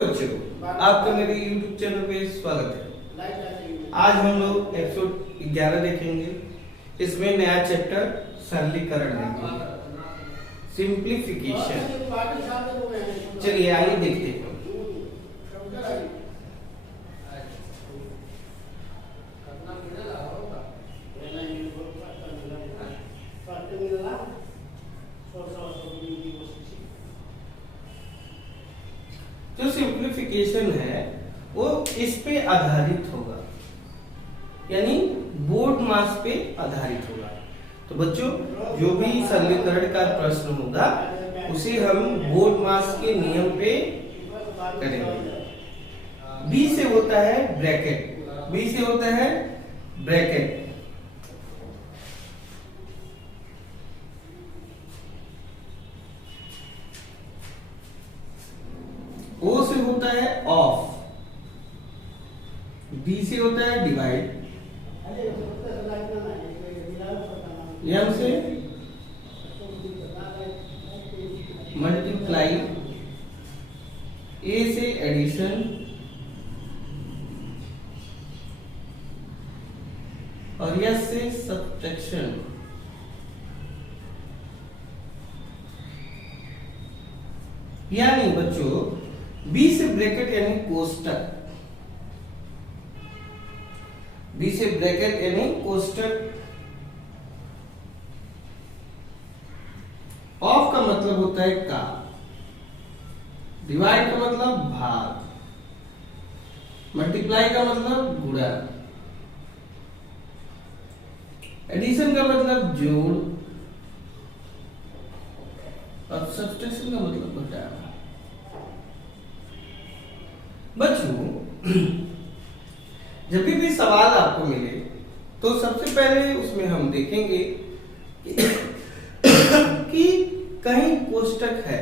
बच्चों, आपका मेरे YouTube चैनल पे स्वागत है। आज हम लोग एपिसोड 11 देखेंगे। इसमें नया चैप्टर सरलीकरण देखेंगे, सिंप्लीफिकेशन। चलिए आइए देखते हैं। जो सिंप्लीफिकेशन है वो इस पे आधारित होगा, यानी बोर्ड मास पे आधारित होगा। तो बच्चों, जो भी सरलीकरण का प्रश्न होगा उसे हम बोर्ड मास के नियम पे करेंगे। बी से होता है ब्रैकेट, बी से होता है ब्रैकेट, ओ से होता है ऑफ, डी से होता है डिवाइड, एम से मल्टीप्लाई, ए से एडिशन और एस से सब्ट्रैक्शन। यानी बच्चों, बी से ब्रैकेट यानी कोष्टक, बी से ब्रैकेट यानी कोष्टक, ऑफ का मतलब होता है का, डिवाइड का मतलब भाग, मल्टीप्लाई का मतलब गुणा, एडिशन का मतलब जोड़ और सब्ट्रैक्शन का मतलब घटाना। बच्चों, जब भी सवाल आपको मिले तो सबसे पहले उसमें हम देखेंगे कि कहीं कोष्टक है।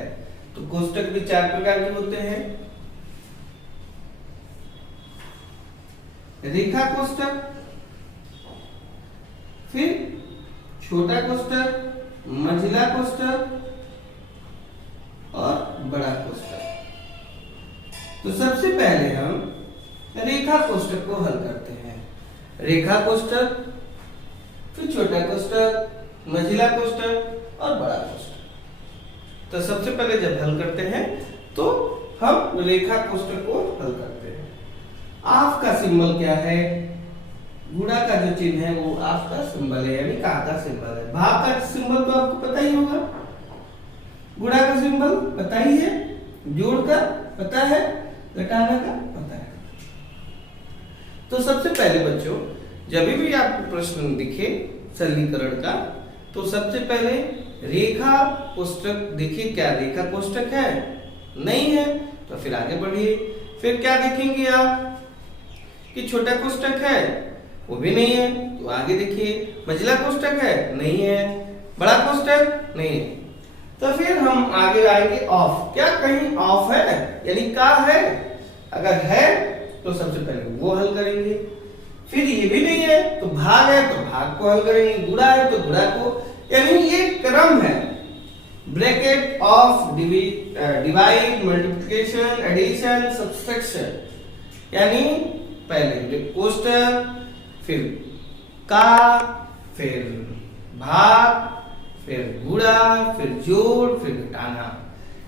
तो कोष्टक भी चार प्रकार के होते हैं। रेखा कोष्टक, फिर छोटा कोष्टक, मंझला कोष्टक और बड़ा कोष्टक। तो सबसे पहले हम रेखा कोष्टक को हल करते हैं। रेखा कोष्टक, फिर छोटा कोष्टक, मंझला कोष्टक और बड़ा कोष्टक। तो सबसे पहले जब हल करते हैं तो हम रेखा कोष्टक को हल करते हैं। आफ का सिंबल क्या है? गुणा का जो चिन्ह है वो आफ का सिंबल है, यानी का सिंबल है। भाग का सिंबल तो आपको पता ही होगा, गुणा का सिंबल पता ही है, जोड़ का पता है, घटाना का पता है। तो सबसे पहले बच्चों, जब भी आपको प्रश्न दिखे सरलीकरण का, तो सबसे पहले रेखा कोष्टक देखिए। क्या रेखा कोष्टक है? नहीं है, तो फिर आगे बढ़िए। फिर क्या देखेंगे आप कि छोटा कोष्टक है? वो भी नहीं है, तो आगे देखिए। मंझला कोष्टक है? नहीं है। बड़ा कोष्टक? नहीं है। तो फिर हम आगे आएंगे ऑफ। क्या कहीं ऑफ है यानी का है? अगर है तो सबसे पहले वो हल करेंगे। फिर ये भी नहीं है तो भाग है तो भाग को हल करेंगे, गुणा है तो गुणा को, यानी ये क्रम है। Bracket, of, divide, multiplication, addition, subtraction. यानी पहले कोष्टक, फिर का, फिर भाग, फिर गुणा, फिर जोड़, फिर घटाना।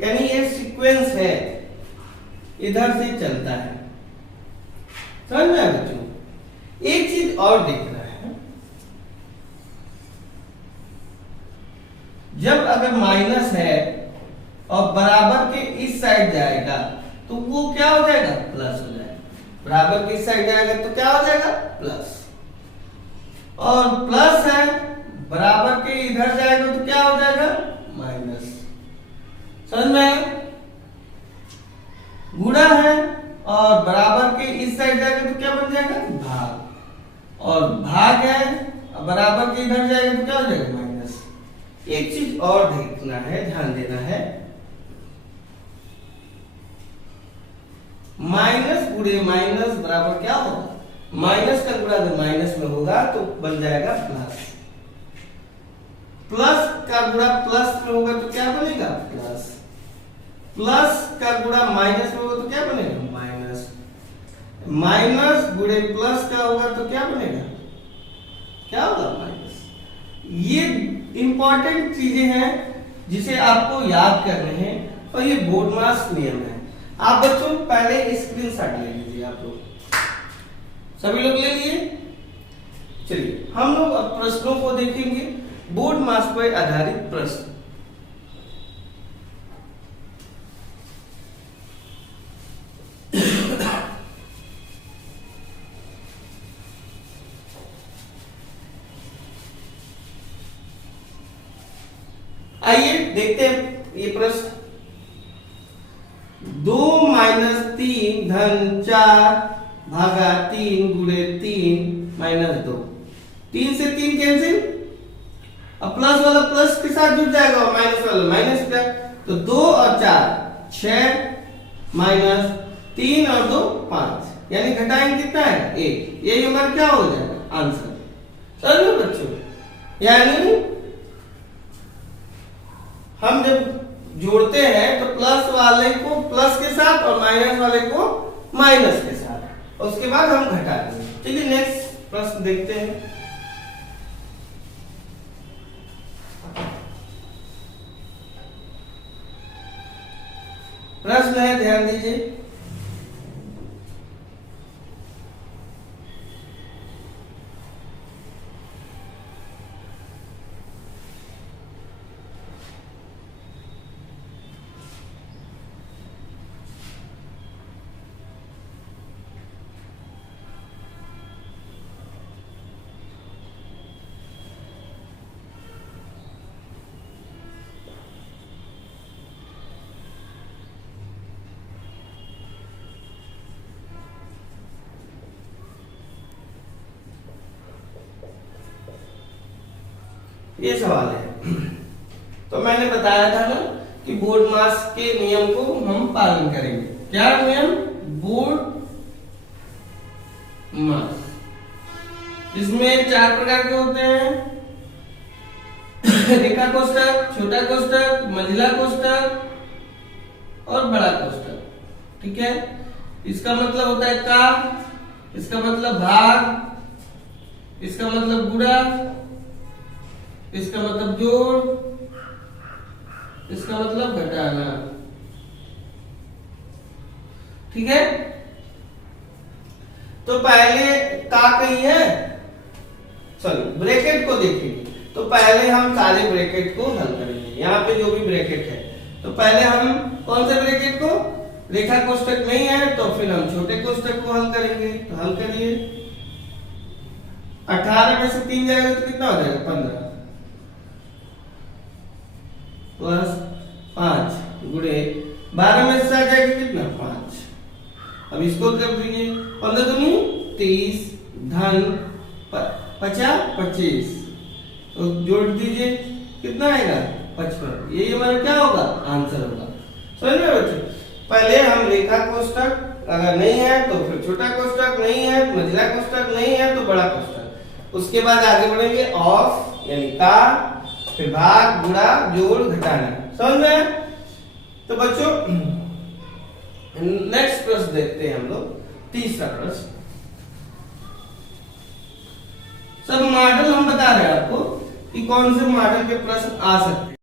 यानी ये सीक्वेंस है, इधर से चलता है। समझ में आया बच्चों? एक चीज और देखना है, जब अगर माइनस है और बराबर के इस साइड जाएगा तो वो क्या हो जाएगा? प्लस हो जाएगा। बराबर के इस साइड जाएगा तो क्या हो जाएगा? प्लस। और प्लस है, बराबर के इधर जाएगा तो क्या हो जाएगा? माइनस। समझ में आया? गुणा है और बराबर के इस साइड जाएगा तो क्या बन जाएगा? भाग। और भाग है और बराबर के इधर जाएगा तो क्या हो जाएगा? माइनस। एक चीज और देखना है, ध्यान देना है, माइनस गुणे माइनस बराबर क्या होगा? माइनस का गुणा जब माइनस में होगा तो बन जाएगा प्लस। प्लस का गुणा प्लस में होगा तो क्या बनेगा? प्लस। प्लस का गुणा माइनस में होगा तो क्या बनेगा? माइनस गुणे प्लस का होगा तो क्या बनेगा, क्या होगा, माइनस। ये इंपॉर्टेंट चीजें हैं जिसे आपको याद करने हैं और ये बोर्ड मास नियम है। आप बच्चों पहले स्क्रीनशॉट ले लीजिए, आप लोग सभी लोग ले लिए। चलिए हम लोग अब प्रश्नों को देखेंगे, बोर्ड मास पर आधारित प्रश्न। आइए देखते हैं ये प्रश्न। 2 माइनस 3 धन 4 भागा 3 गुणे 3 माइनस 2। 3 से 3 कैंसिल, अब प्लस वाला प्लस के साथ जुड़ जाएगा और माइनस वाला माइनस का, तो 2 और 4 6 माइनस 3 और 2 5, यानी घटाएंगे कितना है 1। यही हमारा क्या हो जाएगा आंसर। समझ लो बच्चों, यानी हम जब जोड़ते हैं तो प्लस वाले को प्लस के साथ और माइनस वाले को माइनस के साथ, उसके बाद हम घटा देंगे। चलिए नेक्स्ट प्रश्न देखते हैं। प्रश्न है, ध्यान दीजिए। ये सवाल है, तो मैंने बताया था ना कि बोर्ड मास के नियम को हम पालन करेंगे। क्या नियम, बोर्ड मास। इसमें 4 प्रकार के होते हैं, रेखा कोष्ठक, छोटा कोष्ठक, मंझला कोष्ठक और बड़ा कोष्ठक। ठीक है, इसका मतलब होता है का, इसका मतलब भाग, इसका मतलब गुणा, इसका मतलब जोड़, इसका मतलब घटाना। ठीक है, तो पहले का कही है, सॉरी ब्रैकेट को देखेंगे। तो पहले हम सारे ब्रैकेट को हल करेंगे, यहाँ पे जो भी ब्रैकेट है। तो पहले हम कौन से ब्रैकेट को, रेखा कोष्ठक नहीं है तो फिर हम छोटे कोष्ठक को हल करेंगे। तो हल करिए, 18 में से 3 जाएगा तो कितना हो जाएगा 15 प्लस 5 गुणे 12 में से आ जाएगा कितना 5। अब इसको कर दीजिए, 15 दूनी 30 धन 50 25, तो जोड़ दीजिए कितना आएगा 55। ये हमारा क्या होगा आंसर होगा। समझ रहे बच्चे, पहले हम रेखा कोष्ठक अगर नहीं है तो फिर छोटा कोष्ठक, नहीं है मंझला कोष्ठक, नहीं है तो बड़ा कोष्ठक, उसके बाद आगे बढ़ेंगे ऑफ यानी का, फिर भाग, गुणा, जोड़, घटाना। समझ में? तो बच्चों नेक्स्ट प्रश्न देखते हैं हम लोग, तीसरा प्रश्न। सब मॉडल हम बता रहे हैं आपको कि कौन से मॉडल के प्रश्न आ सकते हैं।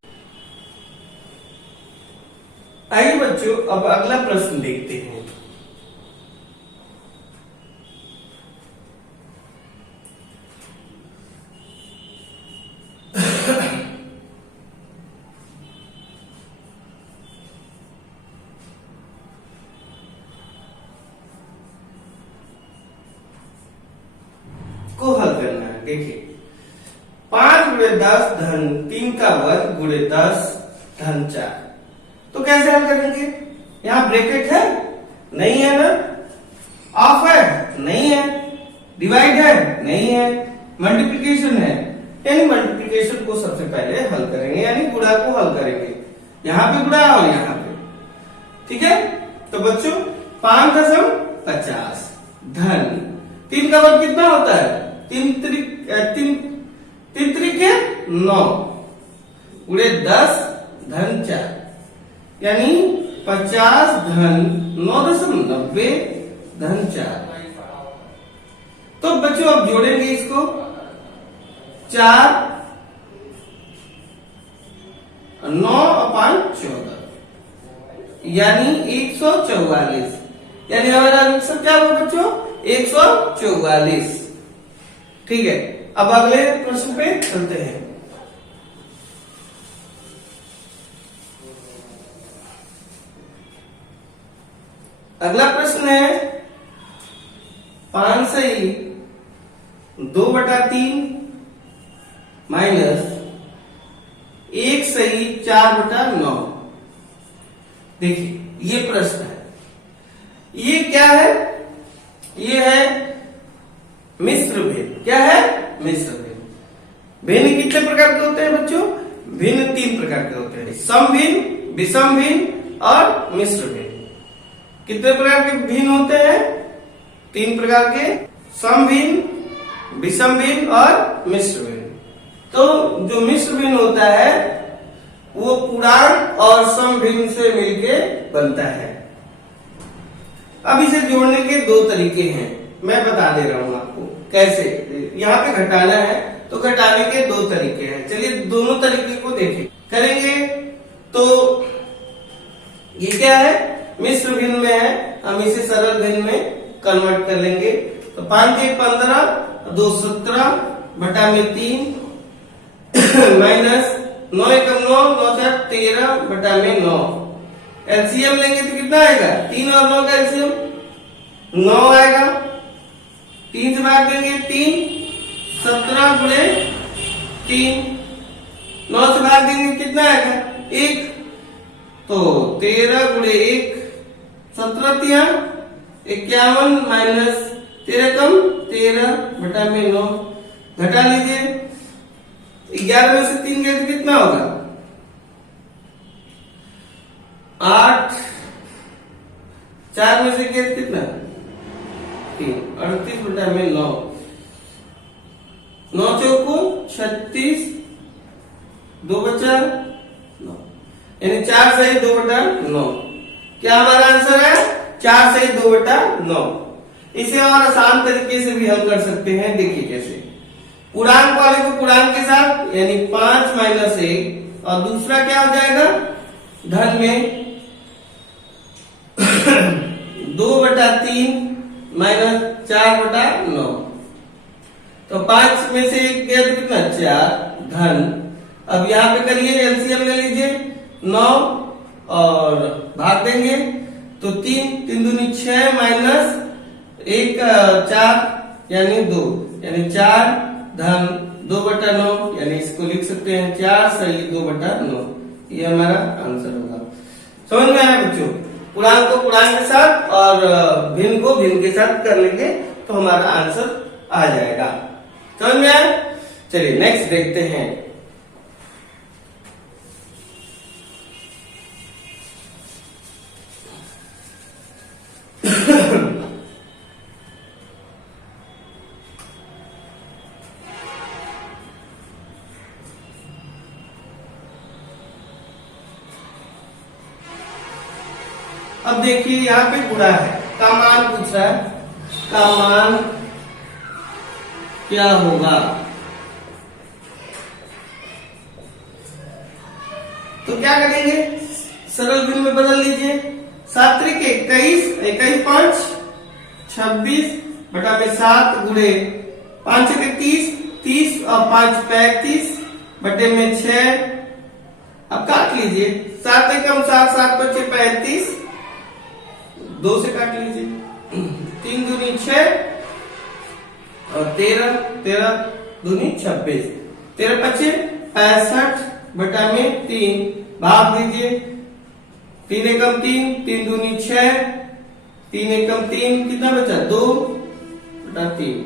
आइए बच्चों अब अगला प्रश्न देखते हैं। को हल करना है। देखिए 5 गुणे 10 धन 3 का वर्ग गुणे 10 धन 4, तो कैसे हल करेंगे? यहाँ ब्रैकेट है नहीं है ना, ऑफ है नहीं है, डिवाइड है नहीं है, मल्टीप्लिकेशन है, यानी मल्टीप्लिकेशन को सबसे पहले हल करेंगे, यानी गुणा को हल करेंगे। यहाँ पे गुणा और यहाँ पे, ठीक है। तो बच्चों 5.50 धन 3 का वर्ग कितना होता है 3 त्रिके 9 गुणे 10 धन 4, यानी 50 धन 9.90 धन 4। तो बच्चों अब जोड़ेंगे इसको 4 9/14 यानी 144, यानी हमारा आंसर क्या होगा बच्चों 144। ठीक है, अब अगले प्रश्न पे चलते हैं। अगला प्रश्न है 5 सही 2/3 माइनस 1 सही 4/9। देखिए ये प्रश्न है, ये क्या है, ये है मिश्र भिन्न। क्या है? मिश्र भिन्न। भिन्न कितने प्रकार के होते हैं बच्चों? भिन्न 3 प्रकार के होते हैं, सम भिन्न, विषम भिन्न और मिश्र भिन्न। कितने प्रकार के भिन्न होते हैं? 3 प्रकार के, सम भिन्न, विषम भिन्न और मिश्र भिन्न। तो जो मिश्र भिन्न होता है वो पूर्णांक और सम भिन्न से मिलके बनता है। अब इसे जोड़ने के 2 तरीके हैं, मैं बता दे रहा हूं आपको कैसे। यहाँ पे घटाना है तो घटाने के 2 तरीके हैं। चलिए दोनों तरीके को देखें। करेंगे तो ये क्या है, मिश्र भिन्न में है, हम इसे सरल भिन्न में कन्वर्ट कर लेंगे। तो 5 × 15 2 17 बटा में 3 माइनस 9 × 9 9 × 13 बटा में 9। एलसीएम लेंगे तो कितना आएगा? 3 और 9 का एलसीएम 9 आएगा। 3 से भाग देंगे 3, 17 × 3, 9 से भाग देंगे कितना आएगा? 1, तो 13 × 1 17 × 51 माइनस 13 कम 13 बटा में 9। घटा लीजिए, 11 में से 3 गए तो कितना होगा? 8, 4 में से गए तो कितना? 3, 38 बटा में 9। 9 चौको 36, 2 बचा 9, यानी 4 सही 2/9। क्या हमारा आंसर है? 4 सही 2/9। इसे और आसान तरीके से भी हल कर सकते हैं। देखिए कैसे, पूर्णांक वाले को पूर्णांक के साथ यानी 5 - 1 और दूसरा क्या हो जाएगा धन में 2/3 माइनस 4/9। तो 5 में से 1 गया तो कितना? 4 धन। अब यहाँ पे करिए एलसीएम ले लीजिए 9 और भाग देंगे तो 3 दूनी 6 माइनस 1 4 यानी 2, यानी 4 धन 2/9, यानी इसको लिख सकते हैं 4 सही 2/9। ये हमारा आंसर होगा। समझ में आया बच्चों? पूर्णांक को पूर्णांक के साथ और भिन्न को भिन्न के साथ कर लेंगे तो हमारा आंसर आ जाएगा। समझ में आया? चलिए नेक्स्ट देखते हैं। अब देखिए यहाँ पे गुणा है, का मान पूछ रहा है, का मान क्या होगा? तो क्या करेंगे? सरल भिन्न में बदल लीजिए। 7 × 21, 21 5 26 बटा में 7 गुणे 5 × 30, 30 और 5 35 बटे में 6। अब काट लीजिए, 7 एकम 7, 7 बचे 35, 2 से काट लीजिए। 3 दूनी 6 और 13, 13 दूनी 26, 13 बचे 65 बटा में 3। भाग दीजिए, 3 एकम 3, 3 दूनी 6, 3 एकम 3 कितना बचा? 2/3,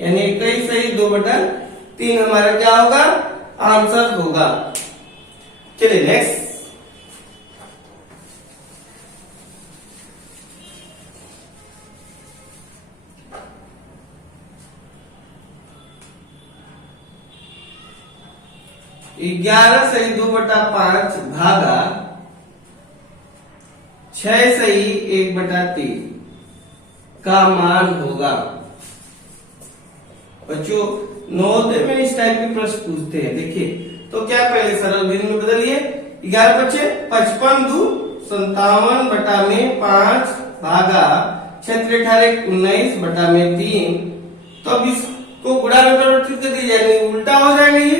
यानी 21 सही 2/3 हमारा क्या होगा? आंसर होगा। चलिए नेक्स्ट। 11 सही 2/5 भागा 6 सही 1/3 का मान होगा। बच्चों नवोदय में इस टाइप के प्रश्न पूछते हैं। देखिए तो क्या पहले सरल भिन्न में बदलिए, 11 बचे 55 दू 57 बटा में 5 भागा 6 18 19 बटा में 3। तो अब इसको गुणा में परिवर्तित कर दीजिए, यानी उल्टा हो जाएगा ये,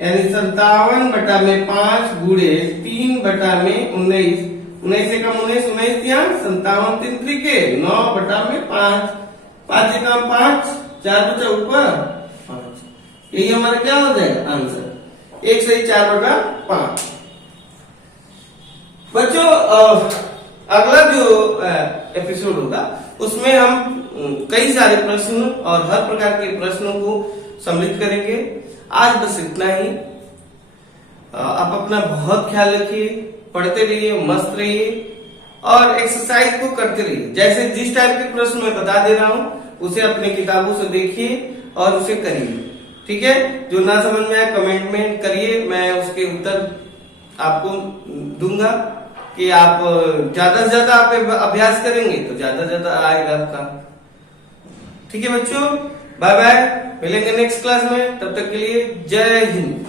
यानी 57 बटा में 5 गुणे 3 बटा में 19, 19 से कम 19, 19 दिया 57 3 त्रिके 9 बटा में 5, 5 से कम 5, 4 बचा ऊपर 5। यही हमारा क्या हो जाएगा आंसर, 1 सही 4 बटा 5। बच्चों अगला जो एपिसोड होगा उसमें हम कई सारे प्रश्न और हर प्रकार के प्रश्नों को सम्मिलित करेंगे। आज बस इतना ही। आप अपना बहुत ख्याल रखिए, पढ़ते रहिए, मस्त रहिए और एक्सरसाइज को करते रहिए। जैसे जिस टाइप के प्रश्न मैं बता दे रहा हूँ उसे अपने किताबों से देखिए और उसे करिए, ठीक है। जो ना समझ में आए कमेंट में करिए, मैं उसके उत्तर आपको दूंगा कि आप ज्यादा से ज्यादा आप अभ्यास करेंगे तो ज्यादा से ज्यादा आएगा आपका। ठीक है बच्चों, बाय बाय, मिलेंगे नेक्स्ट क्लास में, तब तक के लिए जय हिंद।